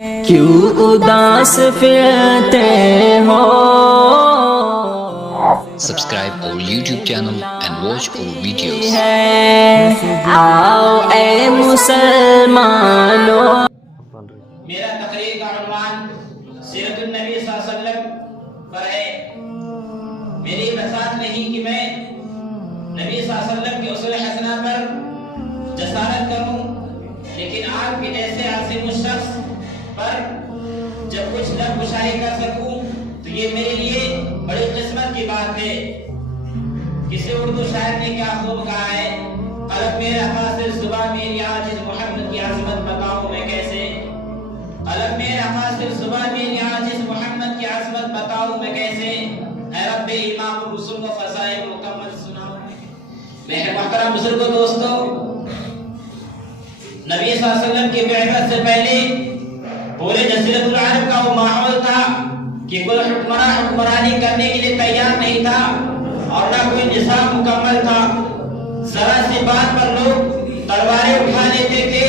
کیوں اداس پھرتے ہو؟ Subscribe our YouTube channel and watch our videos. آؤ اے مسلمانوں، میرا تقریر کا عنوان سیرت النبی صلی اللہ علیہ وسلم پر ہے۔ میری بساط نہیں کہ میں نبی صلی اللہ علیہ وسلم کے اصول حسنہ پر جسارت کروں، لیکن آپ کے جیسے عاصم الشخص پر جب کچھ لب گشائی کر سکوں تو یہ میرے لیے بڑی قسمت کی بات ہے۔ کسی اردو شاعر نے کیا خوب کہا ہے، قلب میرا قاصر زباں میری عاجز محمد کی عظمت بتاؤں میں کیسے، قلب میرا قاصر زباں میری عاجز محمد کی عظمت بتاؤں میں کیسے، اے رب امام الرسول و فضائل مکمل سناؤں۔ میرے محترم بزرگوں دوستو، نبی صلی اللہ علیہ وسلم کی بعثت سے پہلے پورے جزیرۃ العرب کا وہ ماحول تھا کہ کوئی حکمراں حکمرانی کرنے کے لیے تیار نہیں تھا اور نہ کوئی نظام مکمل تھا۔ ذرا سی بات پر لوگ تلواریں اٹھا لیتے تھے،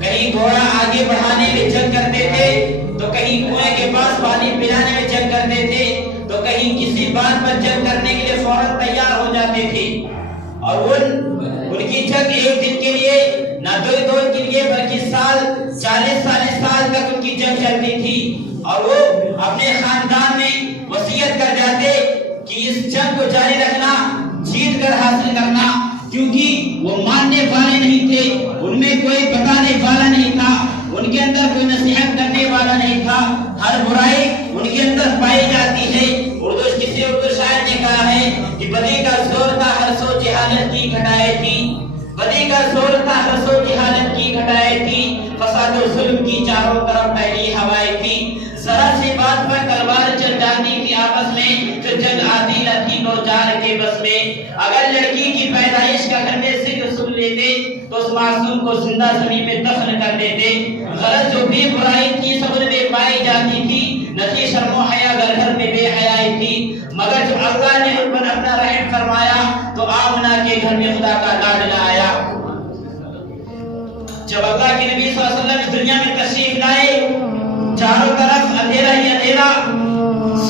کہیں گھوڑا آگے بڑھانے میں جنگ کرتے تھے، تو کہیں کنویں کے پاس پانی پلانے میں جنگ کرتے تھے، تو کہیں کسی بات پر جنگ کرنے کے لیے فوراً تیار ہو جاتے تھے۔ اور ان کی جنگ ایک دن کے لیے نہ دو دن کے لیے بلکہ 40 سال تک ان کی جنگ چلتی تھی، اور وہ اپنے خاندان میں وصیت کر جاتے کہ اس جنگ کو جاری رکھنا، جیت کر حاصل کرنا، کیونکہ وہ ماننے والے نہیں تھے، ان میں کوئی بتانے والا نہیں تھا، ان کے اندر کوئی نصیحت کرنے والا نہیں تھا، ہر برائی ان کے اندر پائی جاتی ہے۔ کسی اردو شاعر نے کہا ہے کہ بدی کا زور تھا ہر سو جہالت کی گھٹائے تھی، بدی کا زور تھا ہر سو جہالت کی گھٹائے تھی، فساد و ظلم کی چاروں طرف پھیلی ہوائیں تھی، ذرا سی بات پر تلوار چل جاتی تھی آپس میں، پھر جنگ آتی نہ تھی نوچار کے بس میں۔ اگر لڑکی کی پیدائش کا گھر میں ذکر سن لیتے تو اس معصوم کو زندہ زمین میں دفن کر دیتے۔ غلط جو بھی برائی تھی سب میں پائی جاتی تھی، نہ تھی شرم و حیا اگر گھر میں بے حیائی تھی، مگر جب اللہ نے ان پر اپنا رحم فرمایا تو آمنہ کے گھر میں خدا کا لاڈلا آیا۔ جب اللہ کے نبی صلی اللہ علیہ وسلم اس دنیا میں تشریف لائے، چاروں طرف اندھیرا ہی اندھیرا،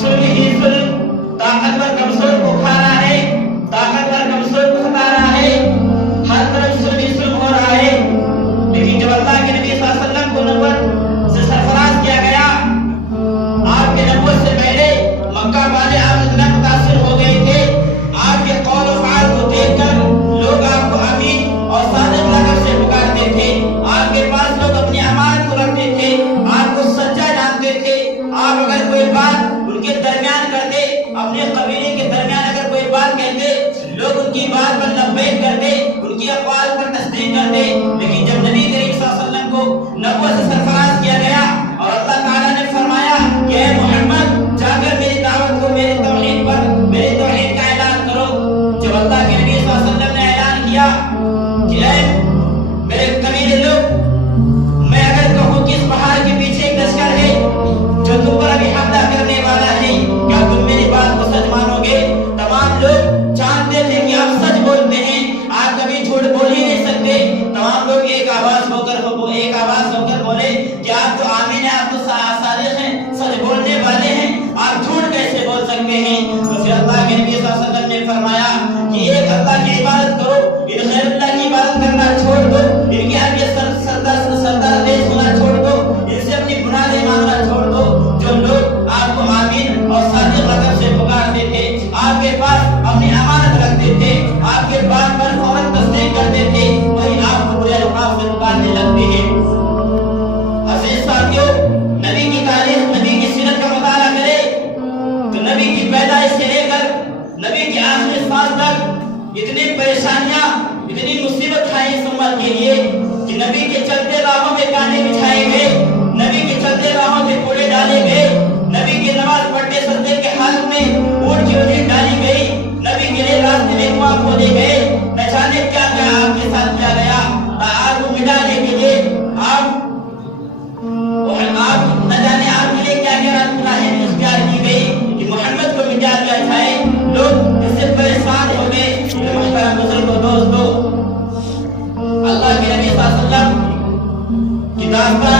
ظلم ہی ظلم، طاقتور کمزور کو کھا رہا ہے، طاقتور کمزور کو کھا رہا ہے، ہر طرف ظلم ہی ظلم ہو رہا ہے۔ لیکن جب اللہ کے نبی صلی اللہ علیہ وسلم کو نبوت سے سرفراز کیا گیا، آپ کے نبوت سے پہلے مکہ والے آپ سے اتنا متاثر ہو گئے تھے، آپ کے قول و فعال کو دیکھ کر لوگ آپ کو امین اور صادق لقب سے پکارتے تھے، آپ کے پاس لوگ اپنی امانت کو رکھتے تھے، آپ کو سچا جانتے تھے۔ آپ اگر کوئی بات ان کے درمیان کرتے، اپنے قبیلے کے درمیان اگر کوئی بات کہتے، لوگ ان کی بات پر لبیک کرتے، ان کی اقوال پر تصدیق کرتے۔ لیکن جب نبی کریم صلی اللہ علیہ وسلم کو نبوت سے سرفراز کیا گیا اور اللہ تعالیٰ نے فرمایا کہ اے محمد جا کر میری دعوت کو میرے توحید پر، میرے توحید کا اعلان کرو، جب اللہ کے نبی صلی اللہ علیہ وسلم نے اعلان کیا کہ اے میرے قبیلے لوگ، میں اگر کہوں کہ اس پہاڑ کے پیچھے ایک لشکر ہے جو تم پر ابھی حملہ کرنے والا ہے، کیا تم میری بات کو سچ مانو گے؟ تمام لوگ جانتے تھے کہ آپ سچ بولتے ہیں، آپ کبھی جھوٹ بول ہی نہیں سکتے۔ تمام لوگ ایک آواز ہو کر بولے کہ آپ تو آمین ہیں، آپ تو صادق ہیں، سچ بولنے والے ہیں، آپ جھوٹ کیسے بول سکتے ہیں؟ تو پھر اللہ کے نبی صلی اللہ علیہ وسلم نے فرمایا کہ ایک اللہ کی عبادت کرو، ان غیر اللہ کی عبادت کرنا چھوڑ دو، ان کے آگے سردار دیش ہونا چھوڑ دو، ان سے اپنی گناہیں مانگنا چھوڑ دو۔ جو لوگ آپ کو آمین اور صادق لقب سے پکارتے تھے، آپ کے پاس اپنی امانت رکھتے تھے، آپ کے بات پر فوراً تصدیق کرتے تھے، وہی آپ کو برے القاب سے پکارنے لگتے ہیں۔ عزیز ساتھیو، نبی کی تاریخ، نبی کی سیرت کا مطالعہ کرے تو نبی کی پیدائش سے لے کر نبی کے آخری سال تک اتنی پریشانیاں، اتنی مصیبت آئی اس امت کے لیے کہ نبی کے چلتے راہوں میں کانے بچھائے گئے، نبی کے چلتے راہوں میں کوڑے ڈالے گئے، نبی کی نماز پڑھتے سجدے کے حالت میں اونٹ کی اونٹیں ڈالی گئی، نبی کے لیے راستے میں کنواں کھودے گئے، نہ جانے کیا کیا آپ کے ساتھ کیا گیا۔ آپ کو مٹانے کے لیے آپ نہ جانے آپ کے لیے کیا کیا راہیں اختیار کی گئی کہ محمد کو مٹا دیا جائے۔ لوگ اس سے پریشان ہو گئے۔ محترم بزرگوں دوستو، اللہ کے نبی صلی اللہ علیہ وسلم کی داستان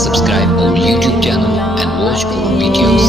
Subscribe our YouTube channel and watch our videos.